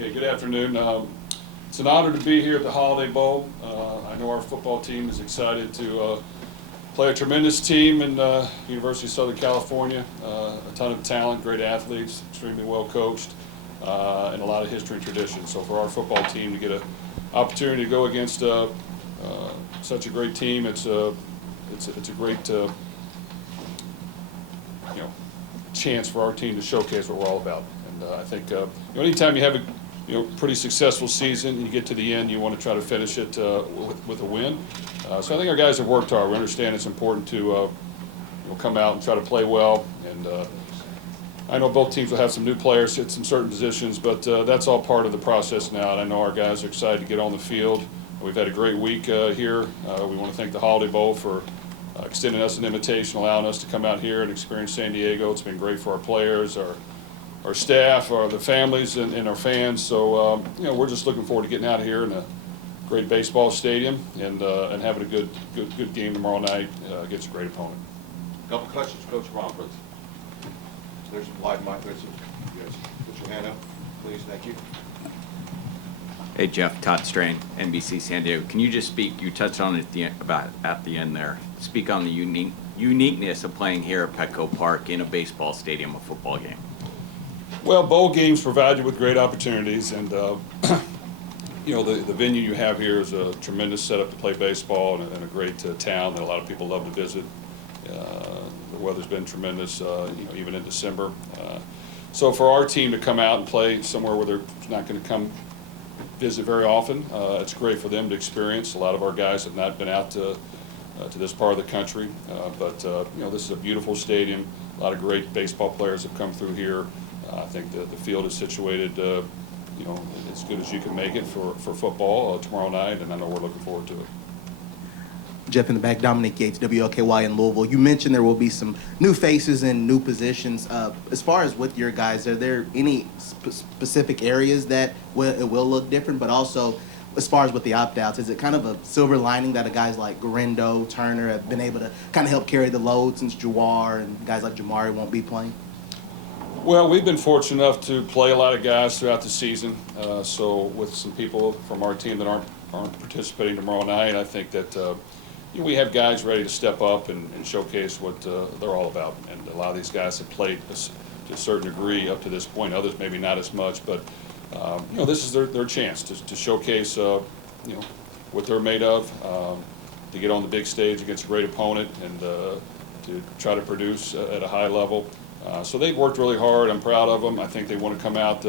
Okay, good afternoon. It's an honor to be here at the Holiday Bowl. I know our football team is excited to play a tremendous team in University of Southern California. A ton of talent, great athletes, extremely well coached, and a lot of history and tradition. So for our football team to get an opportunity to go against such a great team, it's a great chance for our team to showcase what we're all about. And I think anytime you have a pretty successful season, you get to the end, you want to try to finish it with a win. So I think our guys have worked hard. We understand it's important to come out and try to play well. And I know both teams will have some new players at some certain positions, but that's all part of the process now. And I know our guys are excited to get on the field. We've had a great week here. We want to thank the Holiday Bowl for extending us an invitation, allowing us to come out here and experience San Diego. It's been great for our players, our staff, the families, and our fans. So we're just looking forward to getting out of here in a great baseball stadium and having a good game tomorrow night against a great opponent. A couple questions, Coach Brown, please. There's a live mic. Yes. Put your hand up, please. Thank you. Hey Jeff, Todd Strain, NBC San Diego. Can you just speak? You touched on it at the end there. Speak on the uniqueness of playing here at Petco Park in a baseball stadium, a football game. Well, bowl games provide you with great opportunities, and the venue you have here is a tremendous setup to play baseball and a great town that a lot of people love to visit. The weather's been tremendous, even in December. So for our team to come out and play somewhere where they're not going to come visit very often, it's great for them to experience. A lot of our guys have not been out to this part of the country, but this is a beautiful stadium. A lot of great baseball players have come through here. I think the field is situated, as good as you can make it for football tomorrow night, and I know we're looking forward to it. Jeff in the back, Dominic Yates, WLKY in Louisville. You mentioned there will be some new faces and new positions. As far as with your guys, are there any specific areas that it will look different? But also, as far as with the opt-outs, is it kind of a silver lining that guys like Garendo, Turner have been able to kind of help carry the load since Jawar and guys like Jamari won't be playing? Well, we've been fortunate enough to play a lot of guys throughout the season. So with some people from our team that aren't participating tomorrow night, I think that we have guys ready to step up and showcase what they're all about. And a lot of these guys have played to a certain degree up to this point. Others maybe not as much, but this is their chance to showcase what they're made of, to get on the big stage against a great opponent and to try to produce at a high level. So they've worked really hard. I'm proud of them. I think they want to come out.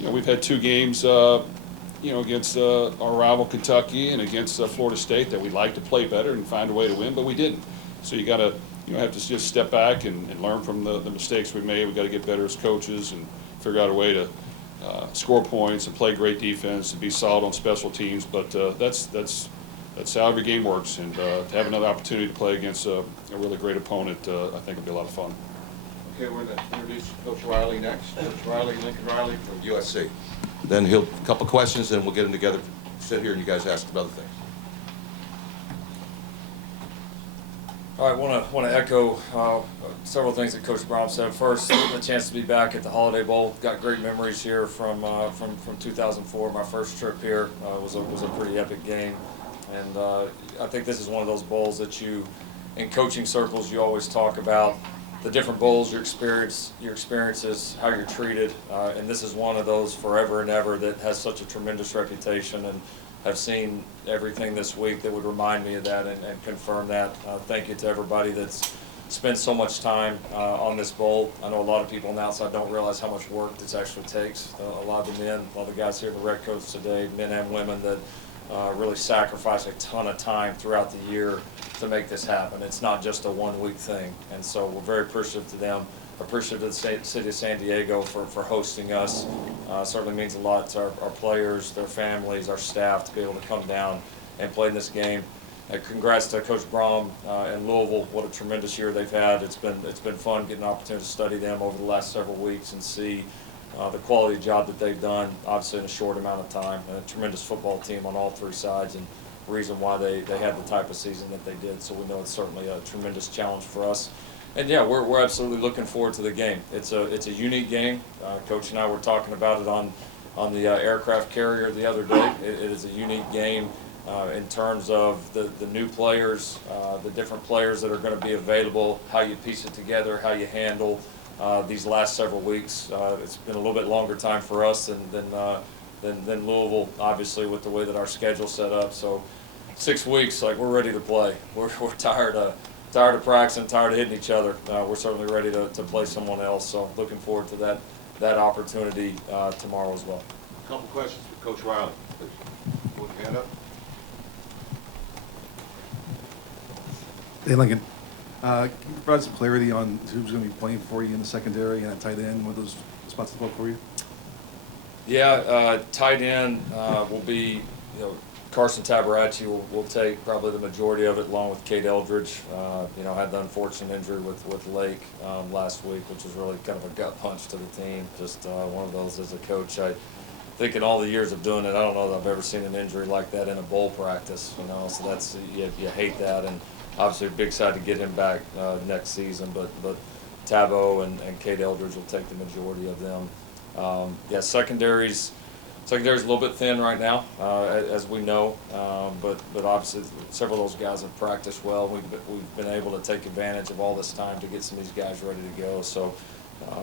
We've had two games, against our rival Kentucky and against Florida State that we'd like to play better and find a way to win, but we didn't. So you got to, have to just step back and learn from the mistakes we made. We got to get better as coaches and figure out a way to score points and play great defense and be solid on special teams. But that's how every game works. And to have another opportunity to play against a really great opponent, I think will be a lot of fun. Okay, we're going to introduce Coach Riley next. Coach Riley, Lincoln Riley from USC. Then a couple questions, and we'll get them together, sit here, and you guys ask about other things. All right, want to echo several things that Coach Brown said. First, the chance to be back at the Holiday Bowl. Got great memories here from 2004. My first trip here was a pretty epic game, and I think this is one of those bowls that in coaching circles, you always talk about the different bowls, your experiences, how you're treated, and this is one of those forever and ever that has such a tremendous reputation, and I've seen everything this week that would remind me of that and confirm that. Thank you to everybody that's spent so much time on this bowl. I know a lot of people on the outside don't realize how much work this actually takes. A lot of the men, a lot of the guys here in the Red Coats today, men and women, that really sacrifice a ton of time throughout the year to make this happen. It's not just a one-week thing, and so we're very appreciative to them, appreciative to the city of San Diego for hosting us. Certainly means a lot to our players, their families, our staff to be able to come down and play in this game. Congrats to Coach Brom and Louisville. What a tremendous year they've had. It's been fun getting an opportunity to study them over the last several weeks and see the quality job that they've done, obviously in a short amount of time. A tremendous football team on all three sides, and reason why they had the type of season that they did. So we know it's certainly a tremendous challenge for us. And yeah, we're absolutely looking forward to the game. It's a unique game. Coach and I were talking about it on on the aircraft carrier the other day. It is a unique game in terms of the new players, the different players that are going to be available, how you piece it together, how you handle these last several weeks. It's been a little bit longer time for us than Louisville, obviously, with the way that our schedule's set up. So 6 weeks, like, we're ready to play. We're tired of practicing, tired of hitting each other. We're certainly ready to play someone else. So looking forward to that opportunity tomorrow as well. A couple questions for Coach Riley. Please. Put your hand up. Hey, Lincoln. Can you provide some clarity on who's going to be playing for you in the secondary and at tight end, what those spots look for you? Yeah, tight end will be, Carson Tabaracci will take probably the majority of it, along with Kate Eldridge. Had the unfortunate injury with Lake last week, which was really kind of a gut punch to the team. Just one of those as a coach. I think in all the years of doing it, I don't know that I've ever seen an injury like that in a bowl practice. So that's you hate that, and obviously we're big excited to get him back next season. But Tabo and Kate Eldridge will take the majority of them. Secondary's a little bit thin right now, as we know, but obviously several of those guys have practiced well. We've been able to take advantage of all this time to get some of these guys ready to go. So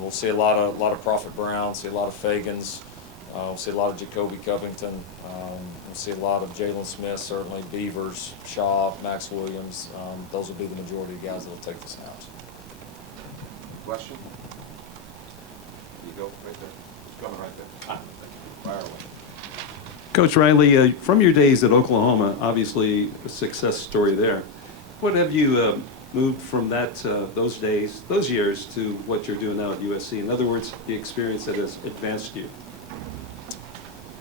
we'll see a lot of Prophet Brown, see a lot of Fagans, we'll see a lot of Jacoby Covington, we'll see a lot of Jalen Smith, certainly Beavers, Shaw, Max Williams. Those will be the majority of guys that will take the snaps. Question? You go right there. It's coming right there. Fire away. Coach Riley, from your days at Oklahoma, obviously a success story there. What have you moved from those years, to what you're doing now at USC? In other words, the experience that has advanced you.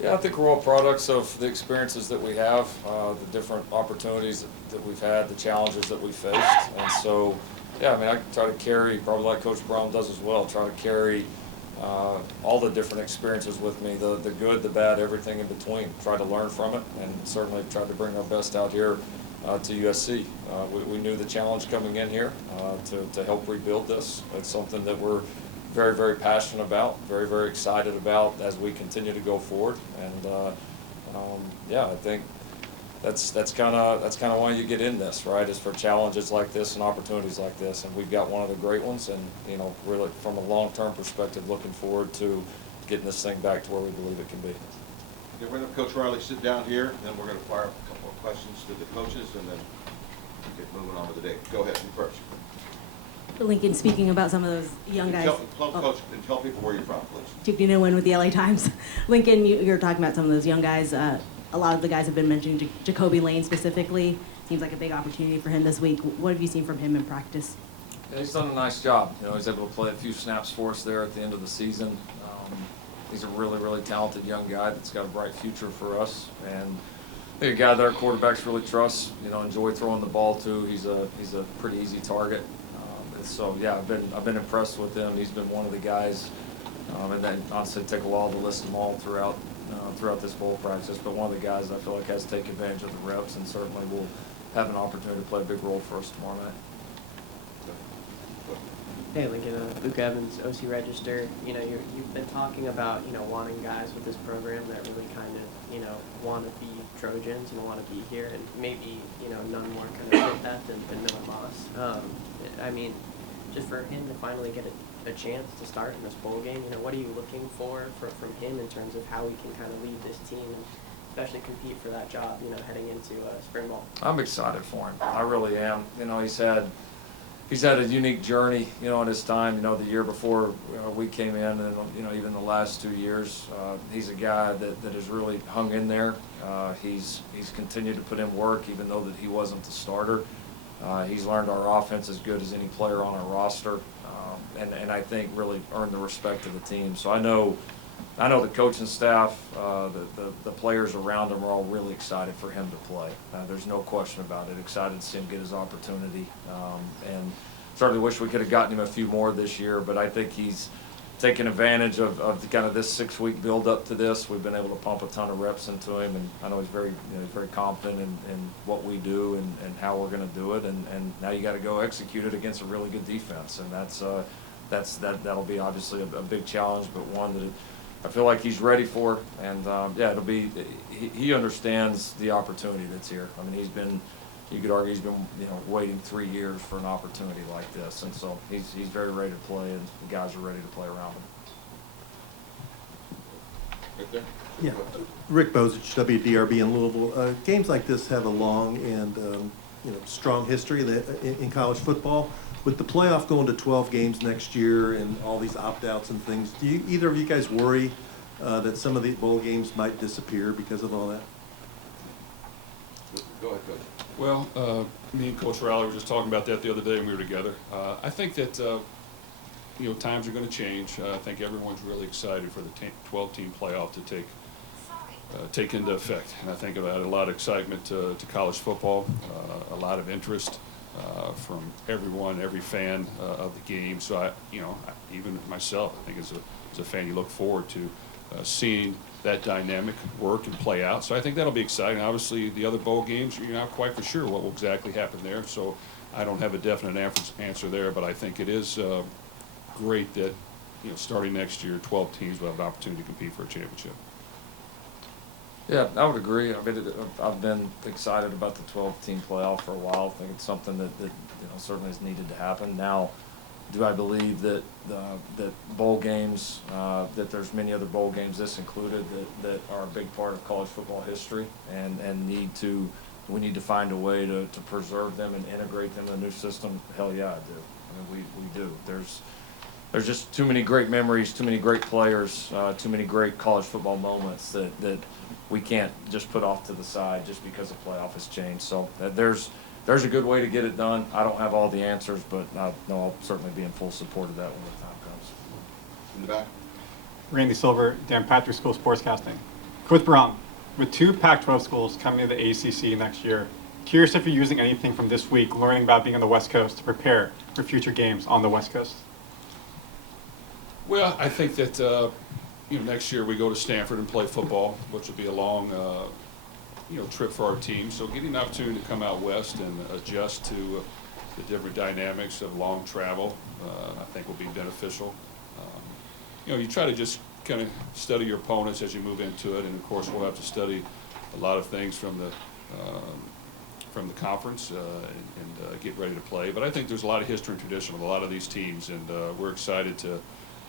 Yeah, I think we're all products of the experiences that we have, the different opportunities that we've had, the challenges that we faced. And so, yeah, I mean, I try to carry, probably like Coach Brown does as well, try to carry all the different experiences with me, the good, the bad, everything in between. Try to learn from it, and certainly try to bring our best out here to USC. We knew the challenge coming in here to help rebuild this. It's something that we're very, very passionate about, very, very excited about as we continue to go forward. And I think that's kind of why you get in this, right? Is for challenges like this and opportunities like this, and we've got one of the great ones. And really from a long-term perspective, looking forward to getting this thing back to where we believe it can be. We're going to have Coach Riley sit down here, and then we're going to fire up a couple more questions to the coaches, and then we get moving on with the day. Go ahead, you first. Lincoln, speaking about some of those young guys. Coach, and tell people where you're from, please. Chief Dino Wynn with the LA Times. Lincoln, you're talking about some of those young guys. A lot of the guys have been mentioning Jacoby Lane specifically. Seems like a big opportunity for him this week. What have you seen from him in practice? Yeah, he's done a nice job. He's able to play a few snaps for us there at the end of the season. He's a really, really talented young guy that's got a bright future for us. And I think a guy that our quarterbacks really trust, enjoy throwing the ball to. He's a pretty easy target. So yeah, I've been impressed with him. He's been one of the guys, and then honestly take a while to list them all throughout this bowl practice. But one of the guys I feel like has to take advantage of the reps, and certainly will have an opportunity to play a big role for us tomorrow night. Hey Lincoln, Luke Evans, OC Register. You've been talking about wanting guys with this program that really kind of want to be Trojans, want to be here, and maybe none more kind of fit that than Miller Moss. I mean, just for him to finally get a chance to start in this bowl game, what are you looking for from him in terms of how he can kind of lead this team and especially compete for that job, heading into spring ball? I'm excited for him. I really am. He's had a unique journey, in his time. The year before we came in, and even the last 2 years, he's a guy that has really hung in there. He's continued to put in work, even though that he wasn't the starter. He's learned our offense as good as any player on our roster, and I think really earned the respect of the team. So I know the coaching staff, the players around him are all really excited for him to play. There's no question about it. Excited to see him get his opportunity, and certainly wish we could have gotten him a few more this year. But I think he's taken advantage of kind of this 6-week build up to this. We've been able to pump a ton of reps into him, and I know he's very confident in what we do and how we're going to do it. And now you got to go execute it against a really good defense, and that'll be obviously a big challenge, but one that I feel like he's ready for it, and yeah, it'll be. He understands the opportunity that's here. I mean, you could argue he's been waiting 3 years for an opportunity like this, and so he's very ready to play, and the guys are ready to play around him. Right there. Yeah, Rick Bozich, WDRB in Louisville. Games like this have a long and strong history in college football. With the playoff going to 12 games next year and all these opt-outs and things, do either of you guys worry that some of the bowl games might disappear because of all that? Go ahead, Coach. Well, me and Coach Riley were just talking about that the other day when we were together. I think that times are going to change. I think everyone's really excited for the 12-team playoff to take into effect, and I think it added a lot of excitement to college football, a lot of interest from everyone, every fan of the game. So even myself, I think as a fan, you look forward to seeing that dynamic work and play out. So I think that'll be exciting. Obviously, the other bowl games, you're not quite for sure what will exactly happen there. So I don't have a definite answer there, but I think it is great that starting next year, 12 teams will have an opportunity to compete for a championship. Yeah, I would agree. I mean, I've been excited about the 12-team playoff for a while. I think it's something that certainly is needed to happen. Now, do I believe that that bowl games, that there's many other bowl games, this included, that are a big part of college football history, and we need to find a way to preserve them and integrate them in the new system? Hell yeah, I do. I mean, we do. There's just too many great memories, too many great players, too many great college football moments that we can't just put off to the side just because the playoff has changed. So there's a good way to get it done. I don't have all the answers, but I'll certainly be in full support of that when the time comes. In the back. Randy Silver, Dan Patrick School Sportscasting. Coach Brown, with 2 Pac-12 schools coming to the ACC next year, curious if you're using anything from this week learning about being on the West Coast to prepare for future games on the West Coast? Well, I think that next year we go to Stanford and play football, which will be a long trip for our team. So getting an opportunity to come out west and adjust to the different dynamics of long travel, I think will be beneficial. You try to just kind of study your opponents as you move into it, and of course we'll have to study a lot of things from the conference and get ready to play. But I think there's a lot of history and tradition with a lot of these teams, and we're excited to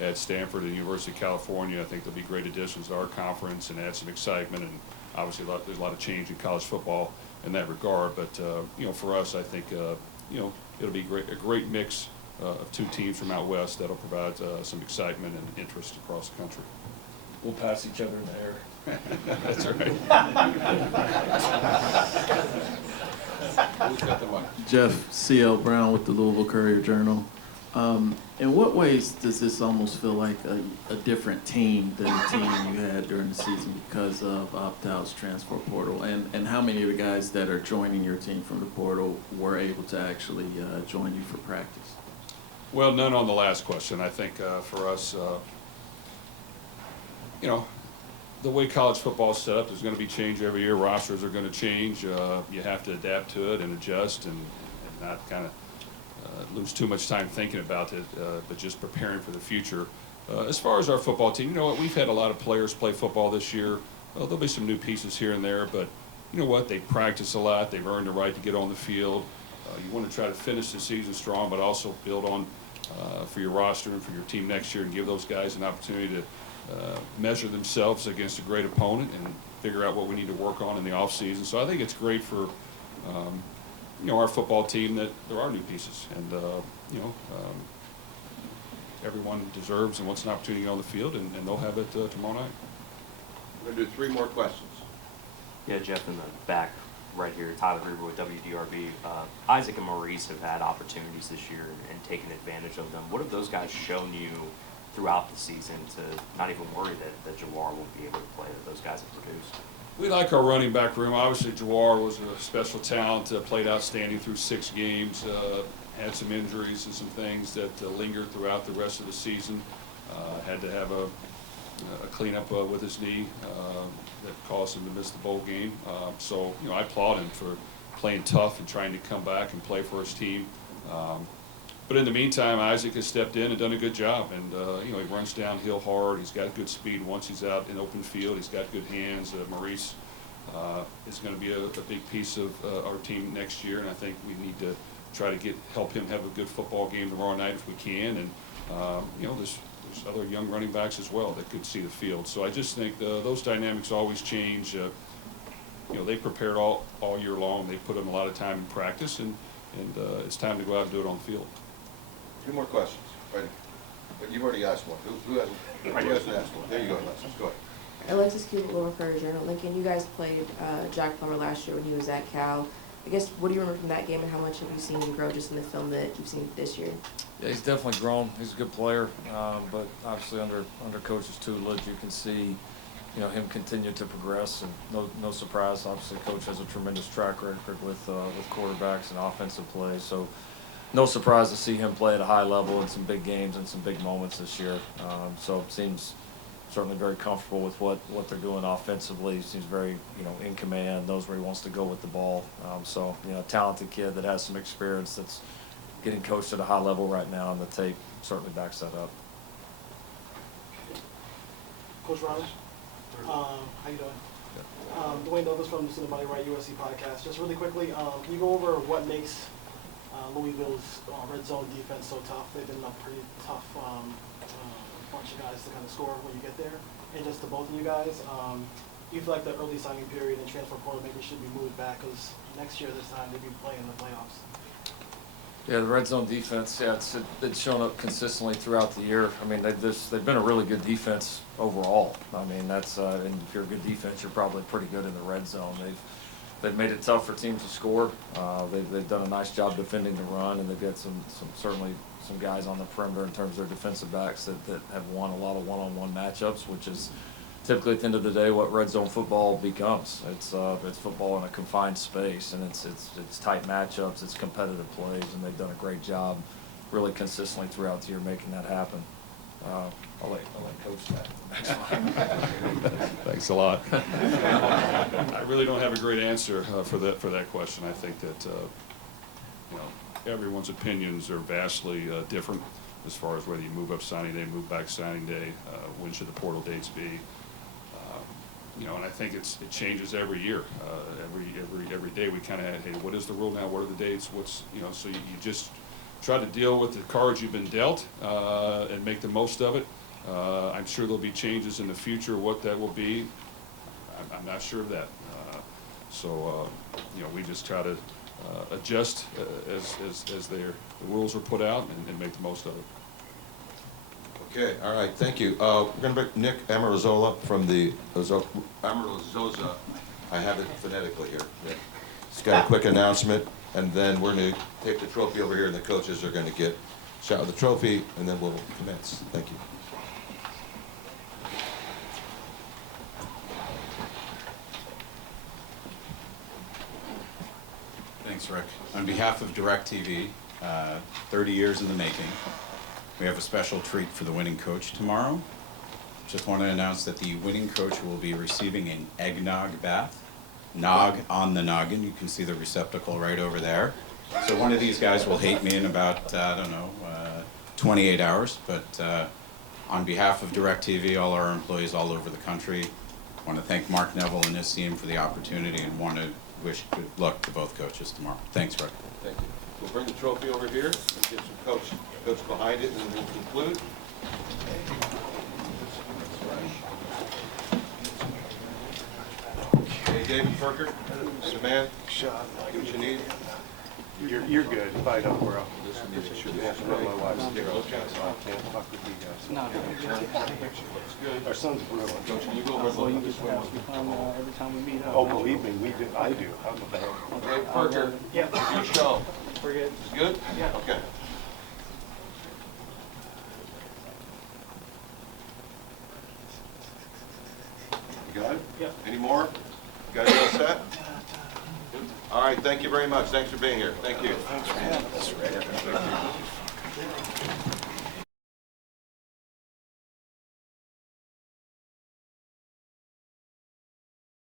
add Stanford and the University of California. I think they'll be great additions to our conference and add some excitement, and obviously there's a lot of change in college football in that regard. But for us, I think it'll be a great mix of 2 teams from out west that'll provide some excitement and interest across the country. We'll pass each other in the air. That's all right. Who's got the mic? Jeff C.L. Brown with the Louisville Courier-Journal. In what ways does this almost feel like a different team than the team you had during the season because of opt-outs, transfer portal, and how many of the guys that are joining your team from the portal were able to actually join you for practice? Well, none on the last question. I think for us, the way college football is set up, there's going to be change every year. Rosters are going to change. You have to adapt to it and adjust and not kind of lose too much time thinking about it, but just preparing for the future. As far as our football team, we've had a lot of players play football this year. Well, there'll be some new pieces here and there, but you know what? They practice a lot. They've earned the right to get on the field. You want to try to finish the season strong, but also build on for your roster and for your team next year, and give those guys an opportunity to measure themselves against a great opponent and figure out what we need to work on in the off season. So I think it's great for our football team that there are new pieces, and everyone deserves and wants an opportunity to get on the field, and they'll have it tomorrow night. We're going to do 3 more questions. Yeah, Jeff in the back right here, Tyler Gruber with WDRB. Isaac and Maurice have had opportunities this year and taken advantage of them. What have those guys shown you throughout the season to not even worry that Jawar won't be able to play, that those guys have produced? We like our running back room. Obviously, Jawar was a special talent, played outstanding through 6 games, had some injuries and some things that lingered throughout the rest of the season. Had to have a cleanup with his knee that caused him to miss the bowl game. So, I applaud him for playing tough and trying to come back and play for his team. But in the meantime, Isaac has stepped in and done a good job, and he runs downhill hard. He's got good speed once he's out in open field. He's got good hands. Maurice is going to be a big piece of our team next year, and I think we need to try to help him have a good football game tomorrow night if we can. And there's other young running backs as well that could see the field. So I just think those dynamics always change. They prepared all year long. They put in a lot of time in practice, and it's time to go out and do it on the field. 2 more questions. Ready? But you've already asked one. Who hasn't asked one? There you go, Alexis. Go ahead. Alexis Cube, Louisville Courier Journal. Lincoln, you guys played Jack Plummer last year when he was at Cal. I guess, what do you remember from that game, and how much have you seen him grow just in the film that you've seen this year? Yeah, he's definitely grown. He's a good player, but obviously under Coach's tutelage, you can see, him continue to progress, and no surprise. Obviously, Coach has a tremendous track record with quarterbacks and offensive play, so no surprise to see him play at a high level in some big games and some big moments this year. So it seems certainly very comfortable with what they're doing offensively. He seems very, in command, knows where he wants to go with the ball. So, a talented kid that has some experience that's getting coached at a high level right now, and the tape certainly backs that up. Coach Riley, how you doing? Dwayne Douglas from the Cinnabody Right USC podcast. Just really quickly, can you go over what makes Louisville's red zone defense so tough? They've been a pretty tough bunch of guys to kind of score when you get there. And just to both of you guys, do you feel like the early signing period and transfer portal maybe should be moved back, because next year this time they'd be playing the playoffs? Yeah, the red zone defense, it's shown up consistently throughout the year. I mean, they've been a really good defense overall. I mean, that's and if you're a good defense, you're probably pretty good in the red zone. They've made it tough for teams to score. They've done a nice job defending the run, and they've got certainly some guys on the perimeter in terms of their defensive backs that have won a lot of one-on-one matchups, which is typically at the end of the day what red zone football becomes. It's football in a confined space, and it's tight matchups, it's competitive plays, and they've done a great job really consistently throughout the year making that happen. I'll let Coach that. Thanks a lot. I really don't have a great answer for that question. I think that everyone's opinions are vastly different as far as whether you move up signing day, move back signing day, when should the portal dates be. And I think it changes every year. Every day we kind of had, hey, what is the rule now? What are the dates? So you just try to deal with the cards you've been dealt and make the most of it. I'm sure there'll be changes in the future. What that will be, I'm not sure of that. We just try to adjust as the rules are put out and make the most of it. Okay, all right, thank you. We're going to bring Nick Amorozola from the Amorozosa. I have it phonetically here. Nick. He's got a quick announcement, and then we're going to take the trophy over here, and the coaches are going to get a shot of the trophy, and then we'll commence. Thank you. Thanks, Rick. On behalf of DirecTV, 30 years in the making, we have a special treat for the winning coach tomorrow. Just want to announce that the winning coach will be receiving an eggnog bath. Nog on the noggin. You can see the receptacle right over there. So one of these guys will hate me in about, 28 hours. But on behalf of DirecTV, all our employees all over the country, I want to thank Mark Neville and his team for the opportunity and want to wish good luck to both coaches tomorrow. Thanks, Rick. Thank you. We'll bring the trophy over here and get some coach behind it, and then we'll conclude. Hey, David Ferker, the man. Shot. Do what you need. You're good. If I don't, bro. Yeah, My wife's here. Can't fuck with you guys. No, our son's brilliant. Can you go over Well, you just watch me every time we meet up. Oh, believe me, we do. I do. I'm a fan. David Ferker, Yeah. your show. We're good. It's good? Yeah. Okay. You got it? Yeah. Any more? You guys all set? All right, thank you very much. Thanks for being here. Thank you. Thanks for having us, Rick.